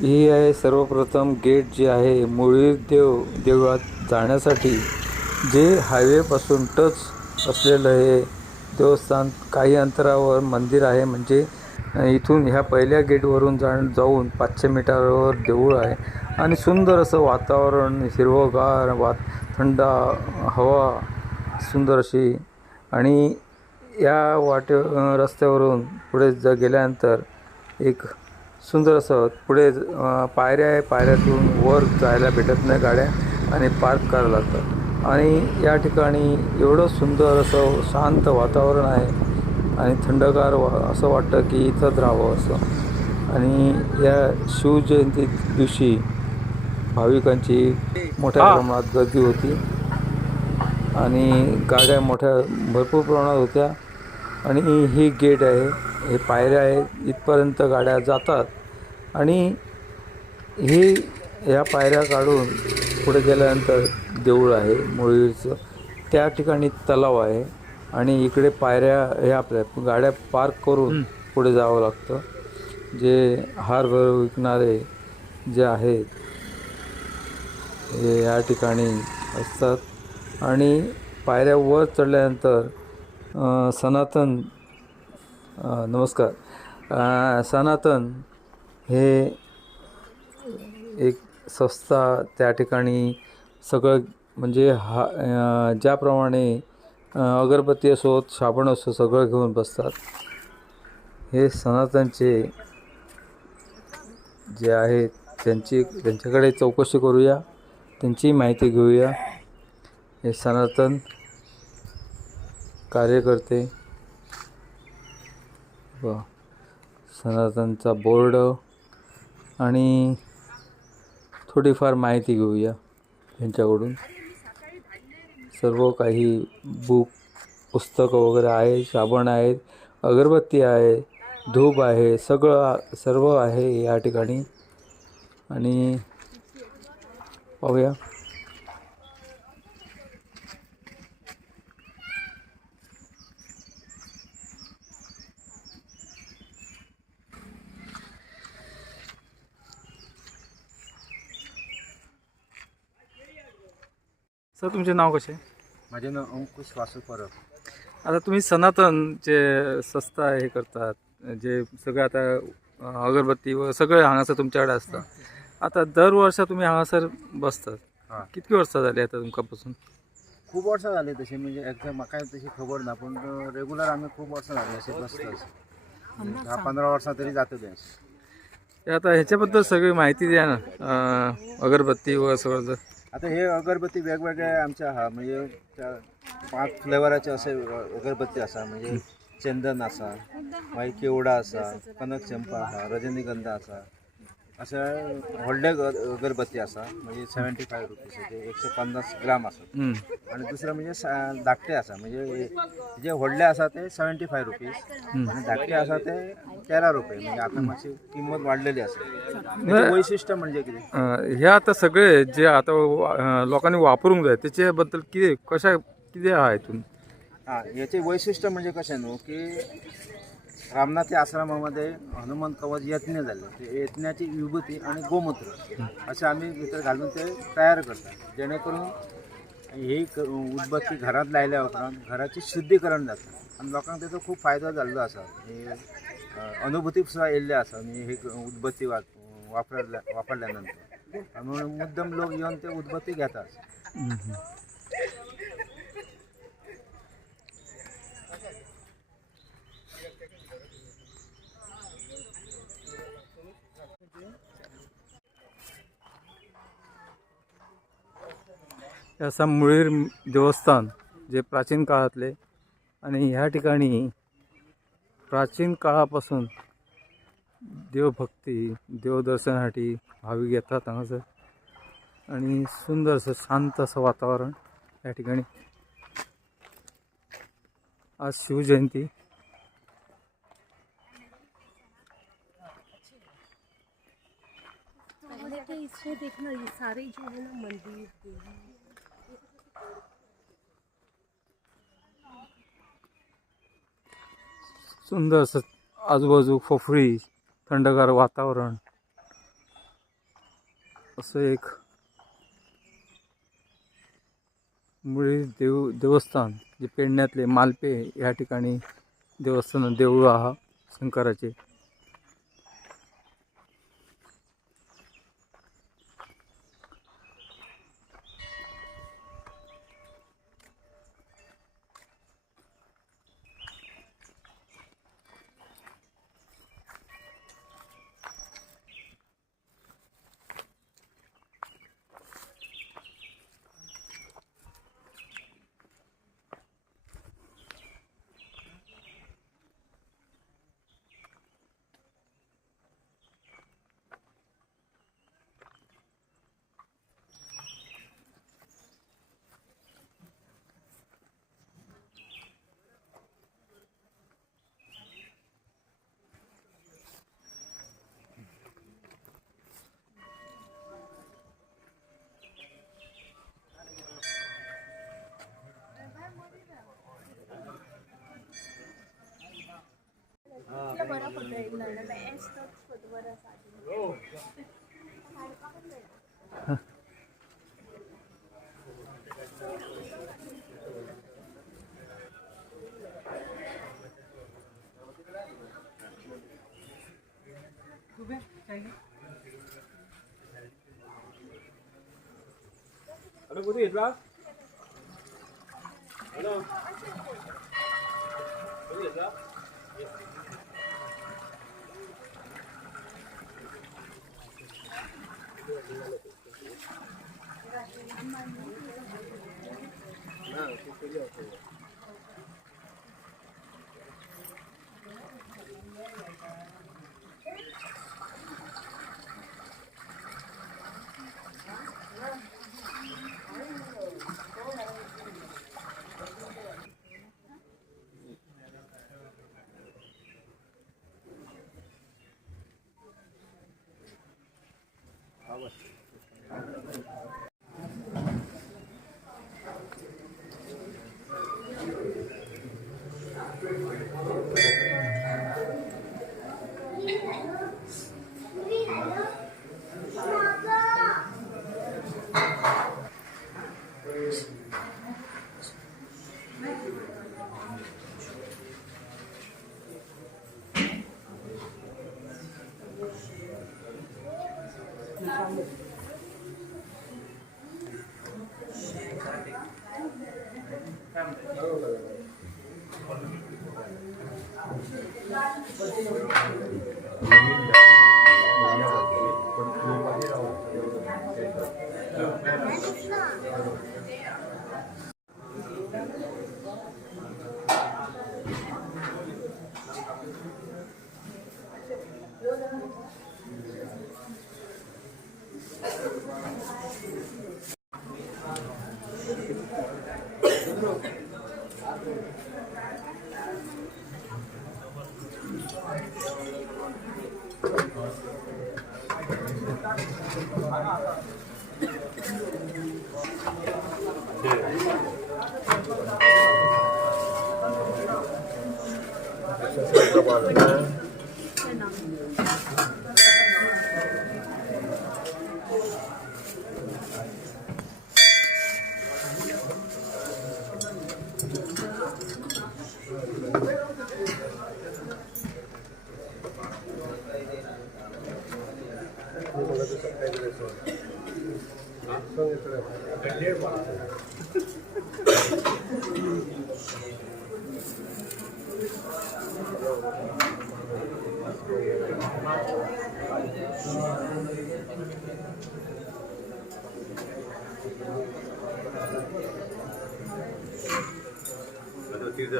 ही आहे सर्वप्रथम गेट जे आहे मुळीर देवळात जाण्यासाठी, जे हायवेपासून टच असलेलं हे देवस्थान. काही अंतरावर मंदिर आहे, म्हणजे इथून ह्या पहिल्या गेटवरून जाऊन 500 मीटरवर देऊळ आहे. आणि सुंदर असं वातावरण, हिरवंगार थंड हवा, सुंदर अशी. आणि या रस्त्यावरून पुढे गेल्यानंतर एक सुंदर असं पुढे पायऱ्या आहे. पायऱ्यातून वर जायला भेटत नाही गाड्या, आणि पार्क करावं लागतं. आणि या ठिकाणी एवढं सुंदर असं शांत वातावरण आहे, आणि थंडगार असं वाटतं की इथंच राहावं असं. आणि या शिवजयंती दिवशी भाविकांची मोठ्या प्रमाणात गर्दी होती, आणि गाड्या भरपूर प्रमाणात होत्या. आणि ही गेट आहे, हे पायऱ्या आहेत, इथपर्यंत गाड्या जातात. आणि ही ह्या पायऱ्या काढून पुढे गेल्यानंतर देऊळ आहे मुळीचं. त्या ठिकाणी तलाव आहे, आणि इकडे पायऱ्या हे आपल्या गाड्या पार्क करून पुढे जावं लागतं. जे हार विकणारे जे आहेत हे या ठिकाणी असतात. आणि पायऱ्या वर चढल्यानंतर सनातन नमस्कार, सनातन हे एक संस्था त्या ठिकाणी सगळं, म्हणजे ज्याप्रमाणे अगरबत्ती असो, साबण असो, सगळं घेऊन बसतात. हे सनातनचे जे आहेत त्यांच्याकडे चौकशी करूया, त्यांची माहिती घेऊया. हे सनातन कार्यकर्ते, सनातनचा बोर्ड, आणि थोडीफार माहिती घेऊया यांच्याकडून. सर्व काही पुस्तकं वगैरे आहे, साबण आहेत, अगरबत्ती आहे, धूप आहे, सर्व आहे या ठिकाणी. आणि पाहूया. सर, तुमचे नाव कसे? माझे नाव अंकुश वासू परब. आता तुम्ही सनातन जे संस्था हे करतात, जे सगळं आता अगरबत्ती व सगळे हांगासर तुमच्याकडे असतं. आता दर वर्षा तुम्ही हांगासर बसतात. हां, किती वर्ष झाली आता तुमच्यापासून? खूप वर्ष झाले तसे, म्हणजे एक्झॅक्ट म्हाका तशी खबर ना, पण रेग्युलर आम्ही खूप वर्ष झाले असे बसतोच. 10-15 वर्षां तरी जातो ते. ते आता ह्याच्याबद्दल सगळी माहिती द्या ना, अगरबत्ती व सगळं. आता हे अगरबत्ती वेगवेगळे आमच्या म्हणजे 5 फ्लेवराचे असे अगरबत्ती असा, म्हणजे चंदन असा, मागीर केवडा असा, कनक चंपा असा, रजनीगंधा असा, अशा व्हडले अगरबत्ती असा, म्हणजे 75 रुपीज, ते 150 ग्राम असतात. आणि दुसरं म्हणजे धाकटे असा, म्हणजे जे व्हडले असा ते 75 रुपीज, आणि धाकटे असा ते 13 रुपये. म्हणजे आता मातशी किंमत वाढलेली असेल. वैशिष्ट्य म्हणजे किती, हे आता सगळे जे आता लोकांनी वापरून जाय त्याच्याबद्दल किती आहे तुम्ही? हां, याचे वैशिष्ट्य म्हणजे कसे नो, की रामनाथी आश्रमामध्ये हनुमान कवच यज्ञ झाले, ते यज्ञाची विभूती आणि गोमूत्र असे आम्ही इतर घालून ते तयार करतात, जेणेकरून ही उदबत्ती घरात लायल्या उपरांत घराची शुद्धीकरण जातं, आणि लोकांक त्याचा खूप फायदा झालेलो असा. हे अनुभूती सुद्धा येयल्ले असा, आणि हे उदबत्ती वापरल्यानंतर, म्हणून मुद्दम लोक येऊन ते उदबत्ती घेतात. असा मुळीर देवस्थान जे प्राचीन काळातले, आणि ह्या ठिकाणी प्राचीन काळापासून देवभक्ती, देवदर्शनासाठी भाविक येतात हांगासर. आणि सुंदर असं शांत असं वातावरण या ठिकाणी. आज शिवजयंती. इसको देखना, ये सारे जो है ना मंदिर सुंदर असं आजूबाजू फोफळी, थंडगार वातावरण. असं एक मुळी देवस्थान जे पेडण्यातले मालपे या ठिकाणी देवस्थान देऊळ हा शंकराचे. बरं फोटो एक फोटो बरं हॅलो कुठे घेतला हॅलो कुठे घेतला तीर्थ